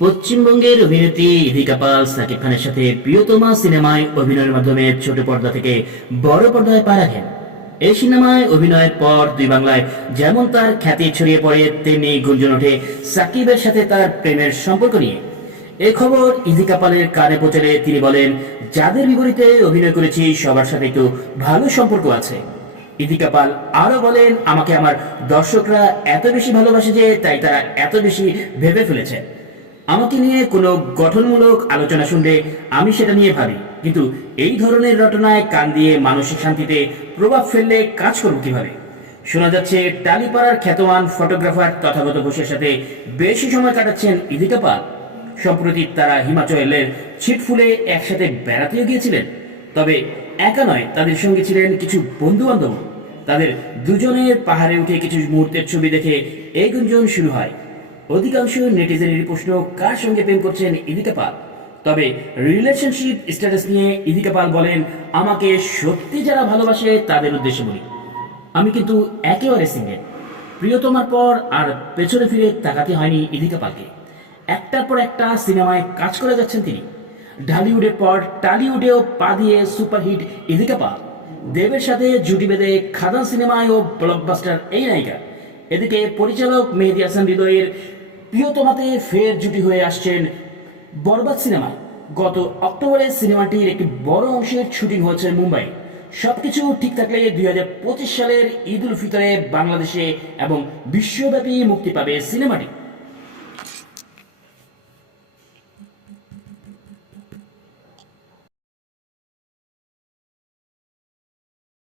পশ্চিমবঙ্গের অভিনেত্রী ইদিকা পাল সাকিব খানের সাথে প্রিয়তমা সিনেমায় অভিনয়ের মাধ্যমে ছোট পর্দা থেকে বড় পর্দায় পা রাখেন। এই সিনেমায় অভিনয়ের পর দুই বাংলায় যেমন তার খ্যাতি ছড়িয়ে পড়ে, তেমনি গুঞ্জন ওঠে সাকিবের সাথে তার প্রেমের সম্পর্ক নিয়ে। এই খবর ইদিকা পালের কানে পৌঁছালে তিনি বলেন, যাদের বিপরীতে অভিনয় করেছি সবার সাথে একটু ভালো সম্পর্ক আছে। ইদিকা পাল আরো বলেন, আমাকে আমার দর্শকরা এত বেশি ভালোবাসে যে তাই তারা এত বেশি ভেবে ফেলেছে। আমাকে নিয়ে কোনো গঠনমূলক আলোচনা শুনলে আমি সেটা নিয়ে ভাবি, কিন্তু এই ধরনের রটনায় কান দিয়ে মানসিক শান্তিতে প্রভাব ফেললে কাজ করব কিভাবে। শোনা যাচ্ছে টালিপাড়ার খ্যাতমান ফটোগ্রাফার তথাগত ঘোষের সাথে বেশি সময় কাটাচ্ছেন ইদিকা পাল। সম্প্রতি তারা হিমাচলের ছিটফুলে একসাথে বেড়াতেও গিয়েছিলেন। তবে একা নয়, তাদের সঙ্গে ছিলেন কিছু বন্ধু বান্ধব। তাদের দুজনের পাহাড়ে উঠে কিছু মুহূর্তের ছবি দেখে এই গুঞ্জন শুরু হয়। অধিকাংশ নেটিজেনের প্রশ্ন, কার সঙ্গে প্রেম করছেন ইদিকা পাল। তবে রিলেশনশিপ স্ট্যাটাস নিয়ে ইদিকা পাল বলেন, আমাকে সত্যি যারা ভালোবাসে তাদের উদ্দেশ্যে বলি, আমি কিন্তু একেবারে সিঙ্গেল। প্রিয়তমার পর আর পেছনে ফিরে তাকাতে হয়নি ইদিকা পালকে। একটার পর একটা সিনেমায় কাজ করে যাচ্ছেন তিনি। ঢালিউডের পর টালিউডেও পা দিয়ে সুপারহিট ইদিকা পাল। দেবের সাথে জুটি বেঁধে খাদান সিনেমায় ও ব্লকবাস্টার এই নায়িকা। এদিকে পরিচালক মেহেদী হাসান হৃদয়ের প্রিয়তমাতে ফের জুটি হয়ে আসছেন বরবাদ সিনেমায়। গত অক্টোবরে সিনেমাটির একটি বড় অংশের শুটিং হয়েছে মুম্বাই। সবকিছু ঠিক থাকলে 2025 সালের ঈদ উল ফিতরে বাংলাদেশে এবং বিশ্বব্যাপী মুক্তি পাবে সিনেমাটি।